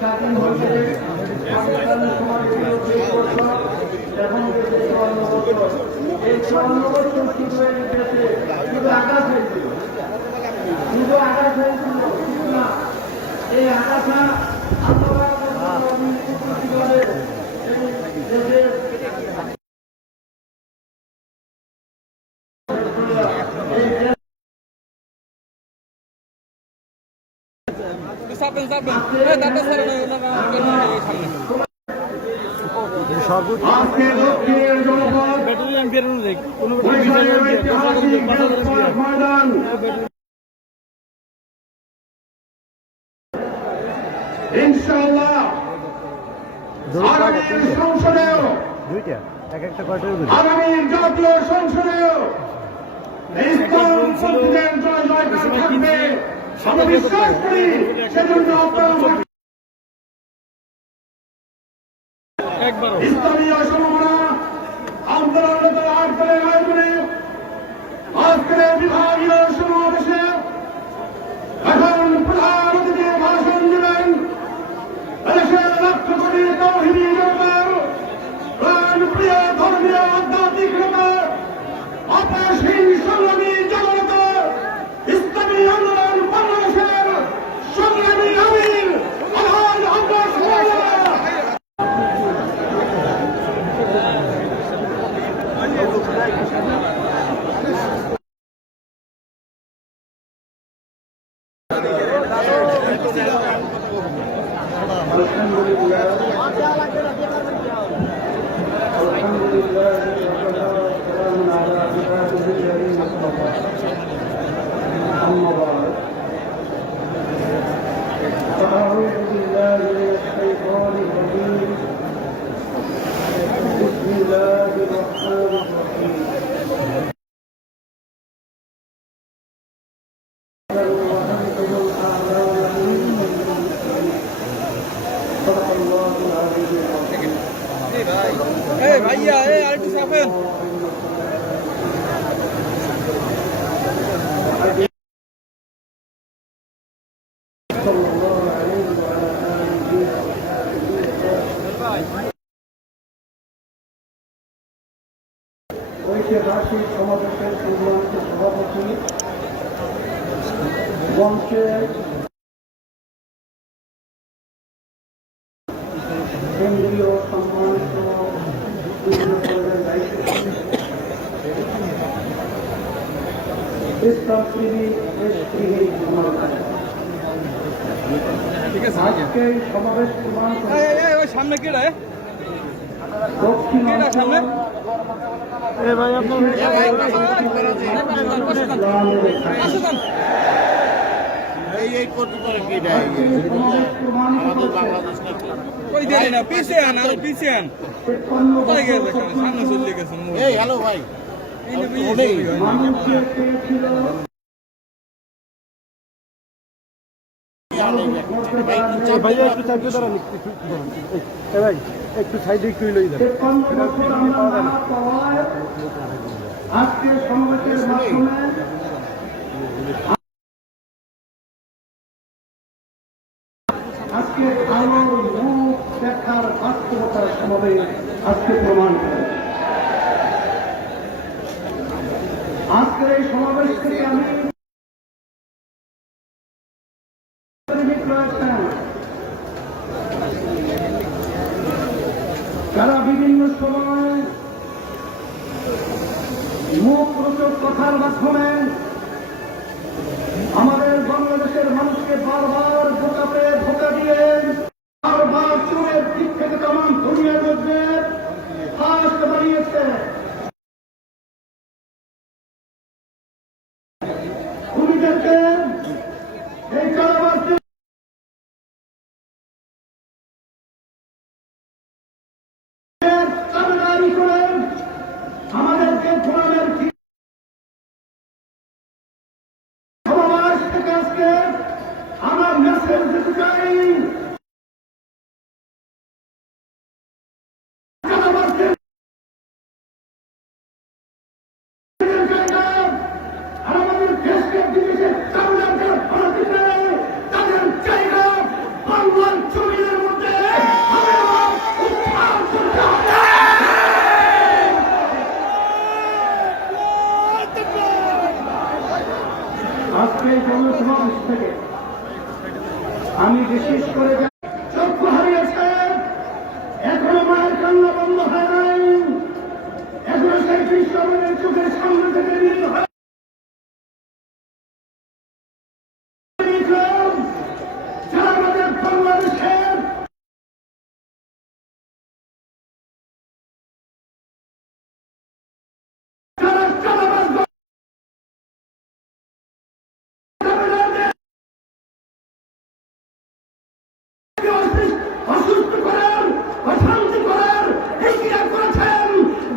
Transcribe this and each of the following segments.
স্বাধীন হয়েছে পাকিস্তানের সময় ছিল 20 বছর, এখন গেছে 54 বছর। এই 54 বছর শুধু এই দেশে শুধু আঘাত হয়েছিল, শুধু আঘাত হয়েছিল, ঠিক না? এই আঘাতটা আমরা দেশের ইনশাআল্লাহ আগামী সংসদেও আগামী জাতীয় সংসদেও ইসলামপন্থীদের জয় জয়কার থাকবে। আমি বিশ্বাস করি সেজন্য আপনারা ইসলামীয় সমমনা আন্দোলন আটকের আয়োজনে আজকের বিভাগীয় সমাবেশে এখন প্রধান অতিথি ভাষণ দেবেন দেশের লক্ষ কোটি তৌহিদি জনতার প্রাণপ্রিয় ধর্মীয় আধ্যাত্মিক নেতা অপসীম সংগ্রামী জনতা ইসলামী আন্দোলন বাংলাদেশের সংগ্রামী আমির আলহাজ আব্বাস মোল্লা। ভাইয়া আরেকটু সাফেন ঐতিহাসিক সমাবেশের সম্মানিত সভাপতি মঞ্চে কেন্দ্রীয় সম্মানিত ইসলামপ্রেমী দেশপ্রেমী আজকে এই সমাবেশ সামনে কে রে দক্ষিণ সামনে পিছিয়ে আন আরো পিছিয়ে আন কোথায় গেছে সামনে চলে গেছেন হ্যালো ভাই ভাইয়া একটু চাইতে দাঁড়ান ভাই একটু সাইডে একটু লই দেন আজকে সমাবেশের মাধ্যমে আজকে আলোর মুখ দেখার বাস্তবতার সমাবেশ আজকে প্রমাণ করে। আজকের এই সমাবেশ থেকে আমি যারা বিভিন্ন সময় মুখ রোচক কথার মাধ্যমে আমাদের বাংলাদেশের মানুষকে বারবার ধোঁকা দিয়ে বারবার চোরের দিক থেকে তামাম দুনিয়ার মধ্যে ফাঁস বাড়িয়েছে। খুনিদেরকে এই কারাবাসী আমাদেরকে ঘোরানোর থেকে আজকে আমার মেসেজ দিতে চাই আমাদের দেশকে বিদেশের তাদের জায়গা বাংলার জমিনে আজকে এই জনসমাবেশ থেকে আমি বিশেষ করে চক্ষু হারিয়েছে, এখনো মায়ের কান্না বন্ধ হয় নাই, এখনো সেই কৃষ্ণের চোখের সামনে থেকে নীল হয় যারা আমাদের বাংলাদেশের যারা চাঁদাবাজ অসুস্থ করার, অশান্তি করার হিকিরা করেছেন,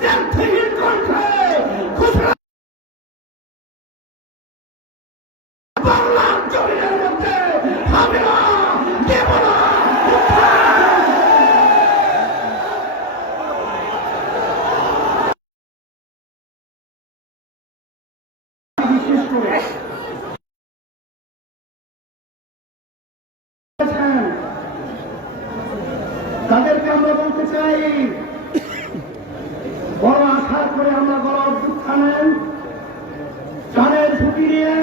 দেবথিহীন কণ্ঠে খুচরা বাংলার জমিনের মধ্যে হবে না, দেব না। বিশেষ করে তাদেরকে আমরা বলতে চাই, বড় আশা করে আমরা বড় অভ্যুত্থানেন জানের ঝুঁকি নিয়ে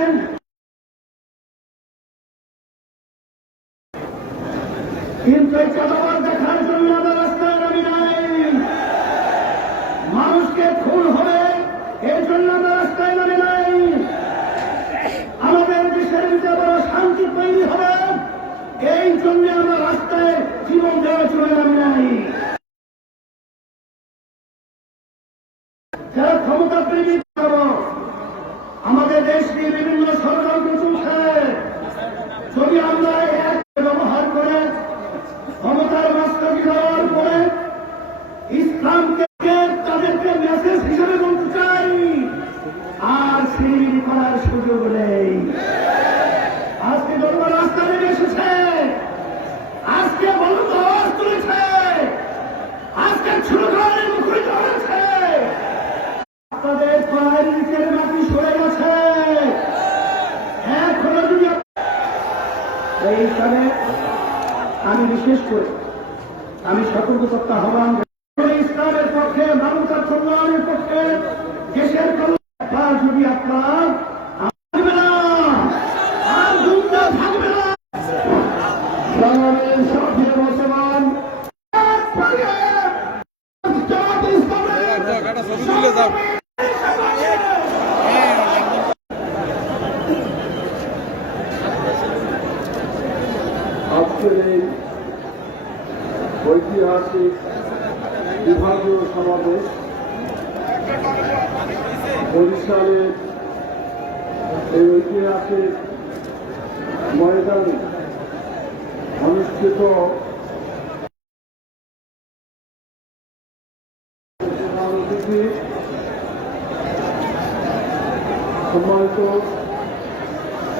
কিন্তু এই চাঁদাবাজ দেখার জন্য আমরা রাস্তায় নামি নাই, মানুষকে খুন হবে এর জন্য আমরা রাস্তায় নামি নাই, আমাদের দেশের ভিতরে বড় শান্তি তৈরি হবে এই জন্য আমরা রাস্তায় জীবন দেওয়ার জন্য নামি নাই। যারা ক্ষমতা প্রেমী আমাদের দেশ নিয়ে বিভিন্ন ষড়যন্ত্র চলছে, যদি আমরা এক ব্যবহার করে ক্ষমতার বাস্তবিক হওয়ার পরে ইসলামকে তাদেরকে মেসেজ হিসেবে বলতে চাই, আর সিঁড়ি করার সুযোগ নেই। আজকে যখন রাস্তা নেমে এসেছে, আজকে বলুন আওয়াজ তুলেছে, আজকে ছোট ধরনের মুখরিত হয়েছে, আপনাদের পায়ের নিচের মাটি সরে গেছে। এখনো যদি এই হিসাবে আমি বিশেষ করে আমি সতর্কতা আহ্বান ইসলামের পক্ষে, মানবতার কল্যাণের পক্ষে, দেশের কল্যাণ যদি আপনার থাকবে না, আর দুর্গা থাকবে না। বাংলাদেশ সাথে বর্তমান আজকের এই ঐতিহাসিক বিভাগীয় সমাবেশ বরিশালের এই ঐতিহাসিক ময়দানে অনুষ্ঠিত সম্মানিত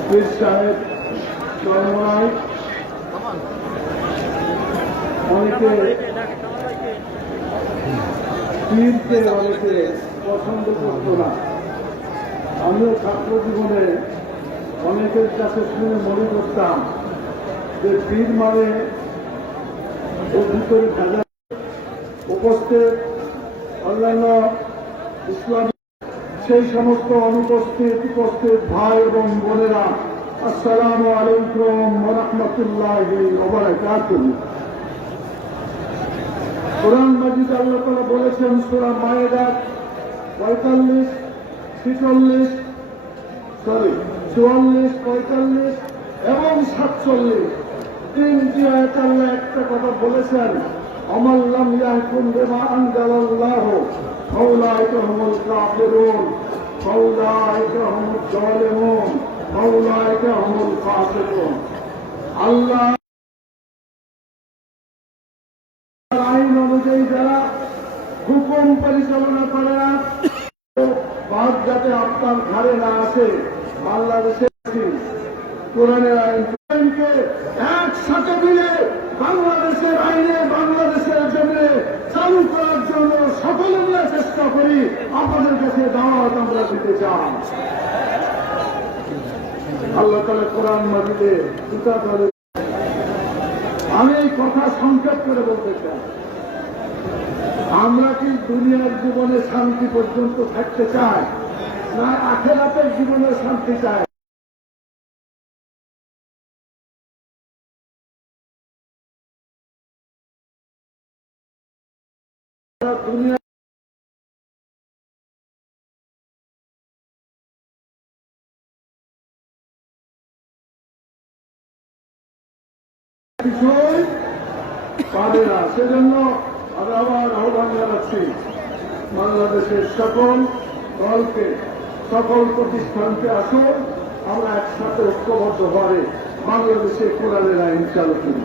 পীর সাহেব চরমায় অনেকে পীরকে অনেকে পছন্দ করত না। আমিও ছাত্র জীবনে অনেকের কাছে শুনে মনে করতাম যে পীর মানে ওর ভিতরে ভেজা। উপস্থিত অন্যান্য ইসলামী সেই সমস্ত অনুপস্থিত উপস্থিত ভাই এবং বোনেরা, আসসালামু আলাইকুম ওয়া রাহমাতুল্লাহি ওয়া বারাকাতুহু। কোরআন মাজিদ আল্লাহ তাআলা বলেছেন সূরা মায়েদা 45, 46, 44, 45 এবং 47 তিনটি আয়াত আল্লাহ একটা কথা বলেছেন, আমান লাম ইয়াহকুম বিমা আনজালাল্লাহু ফাউলাইকা হুমুল কাফিরুন ফাউলাইকা হুমুজ জালিমুন ফাউলাইকা হুমুল ফাসিকুন। আল্লাহ আইন অনুযায়ী যারা হুকুম পরিচালনা করে না, বাদ যাতে আপনার ঘরে না আসে, বাংলাদেশে কোরআনের আইনকে একসাথে মিলে বাংলাদেশের আইনে বাংলাদেশের জন্য চালু করার জন্য সকলে মিলে চেষ্টা করি। আপনাদের কাছে দাওয়াত আমরা দিতে চাই। আল্লাহ তাআলা কোরআন মাজিদে আমি এই কথা সংক্ষেপ করে বলতে চাই, আমরা কি দুনিয়ার জীবনে শান্তি পর্যন্ত থাকতে চাই, না আখেরাতের জীবনে শান্তি চাই? দুনিয়া কিছুই পাবে না। সেজন্য আমি আবার আহ্বান জানাচ্ছি বাংলাদেশের সকল দলকে, সকল প্রতিষ্ঠানকে আসুন আমরা একসাথে ঐক্যবদ্ধ ভাবে বাংলাদেশে কোরআনের আইন চালু করি।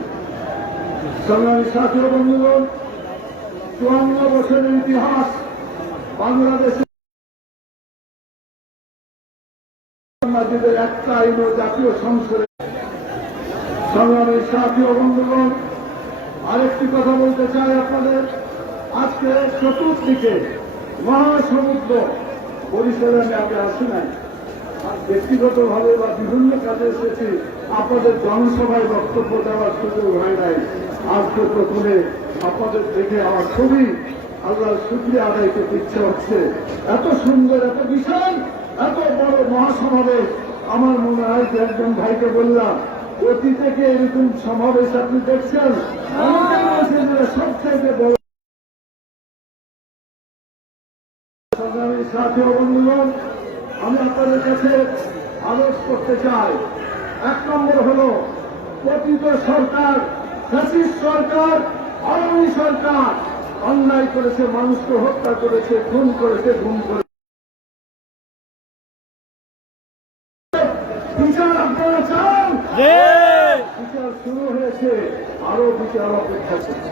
সংগ্রামী সাথী ও বন্ধুগণ, 54 বছরের ইতিহাস বাংলাদেশে মাজিদের একটা আইন ও জাতীয় সংসদে। সংগ্রামী সাথী ও বন্ধুগণ, আরেকটি কথা বলতে চাই আপনাদের। আজকে চতুর্দিকে মহাসমুদ্র পরিসরে আমি আসি নাই, ব্যক্তিগতভাবে বা বিভিন্ন কাজে এসেছি, আপনাদের জনসভায় বক্তব্য দেওয়ার সুযোগ হয় নাই। আজকে প্রথমে আপনাদের দেখে আমার খুবই আল্লাহর শুকরিয়া আদায় করতে ইচ্ছে হচ্ছে। এত সুন্দর, এত বিশাল, এত বড় মহাসমাবেশ আমার মনে হয় যে একজন ভাইকে বললাম অতীতে কি এরকম সমাবেশ আপনি দেখছেন? অনেকেই বলছেন যে সবচেয়ে বড়। সংগ্রামী সাথী ও বন্ধুগণ, আমি আপনাদের কাছে আদেশ করতে চাই। 1 নম্বর হল পতিত সরকার, ফ্যাসিস্ট সরকার, আওয়ামী সরকার অন্যায় করেছে, মানুষকে হত্যা করেছে, খুন করেছে, গুম করেছে। বিচার আপনারা চান? বিচার শুরু হয়েছে, আরো বিচার অপেক্ষা করছে।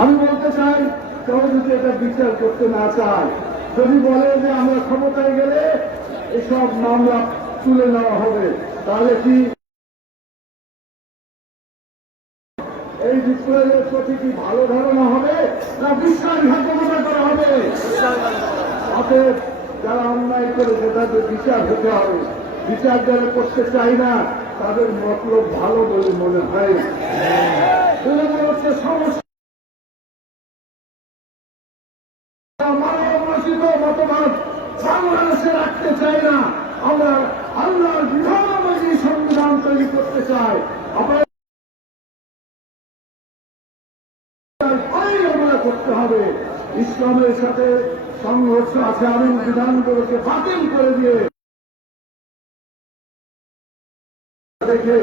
আমি বলতে চাই, কেউ যদি এটা বিচার করতে না চায়, যদি বলে যে আমরা ক্ষমতায় গেলে এসব মামলা তুলে নেওয়া হবে, তাহলে কি এই বিপ্লবের প্রতি কি ভালো ধারণা হবে না বিশ্বাসঘাতকতা করা হবে? অতএব যারা অন্যায় করেছে তাদের বিচার হতে হবে। বিচার যারা করতে চাই না তাদের মতলব ভালো বলে মনে হয়। হচ্ছে সমস্যা মতবাদ বাংলাদেশে রাখতে চাই না, আমরা আল্লাহর বিধান অনুযায়ী সংবিধান তৈরি করতে চাই। আমরা করতে হবে। ইসলামের সাথে সংঘর্ষ আছে, আমি বিধানগুলোকে বাতিল করে দিয়ে দেখে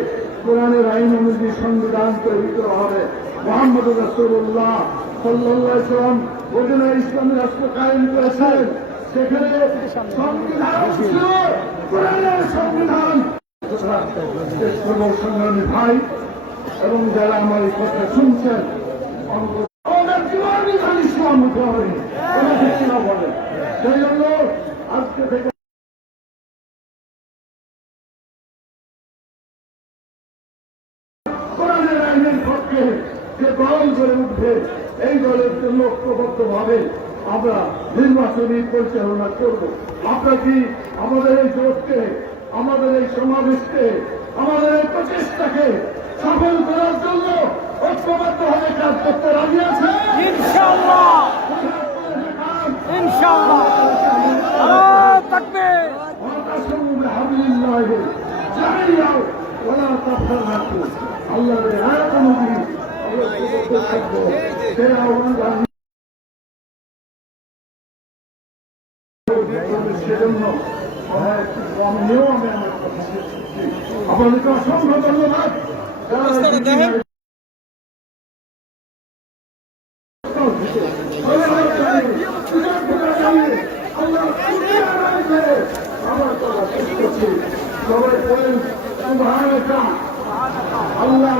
কোরআনের আইন অনুযায়ী সংবিধান তৈরি করা হবে। মুহাম্মদ রাসূলুল্লাহ সাল্লাল্লাহু আলাইহি ওয়াসাল্লাম ওখানে ইসলামী রাষ্ট্র কায়েম করেছেন, সেখানে সংবিধান ছিল কোরআনের সংবিধান। সংগ্রামী ভাই এবং যারা আমার এই কথা শুনছেন, ইসলাম হতে হবে, বলে। সেই জন্য আজকে থেকে কোরআনের আইনের পক্ষে যে দল গড়ে উঠবে, এই দলের জন্য ঐক্যবদ্ধ ভাবে আমরা নির্বাচনী পরিচালনা করব। আপনারা কি আমাদের এই জোটকে, আমাদের এই সমাবেশকে, আমাদের এই প্রচেষ্টাকে সফল করার জন্য ঐক্যবদ্ধ হয়ে কাজ করতে রাজি আছে? ইনশাআল্লাহ, ইনশাআল্লাহ। আল্লাহু তাকবীর। আল্লাহর আয়াত অনুযায়ী আমরা ঐক্যবদ্ধ থাকবো। সেই আহ্বান সেজন্য আমিও আমি আমার কথা শেষ করছি। আপনাদেরকে অসংখ্য ধন্যবাদ। সবাই বলেন আল্লাহ।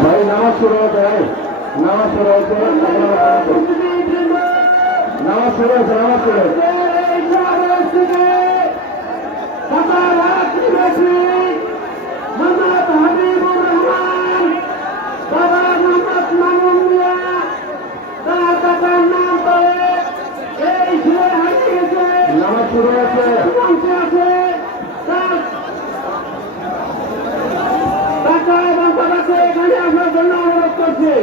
भाई नामाज शुरू होता है नामाज शुरू होते हैं नामाज शुरू होते नामाज शुरू নামাজ শুরু হচ্ছে এখানে আসার জন্য অনুরোধ করছি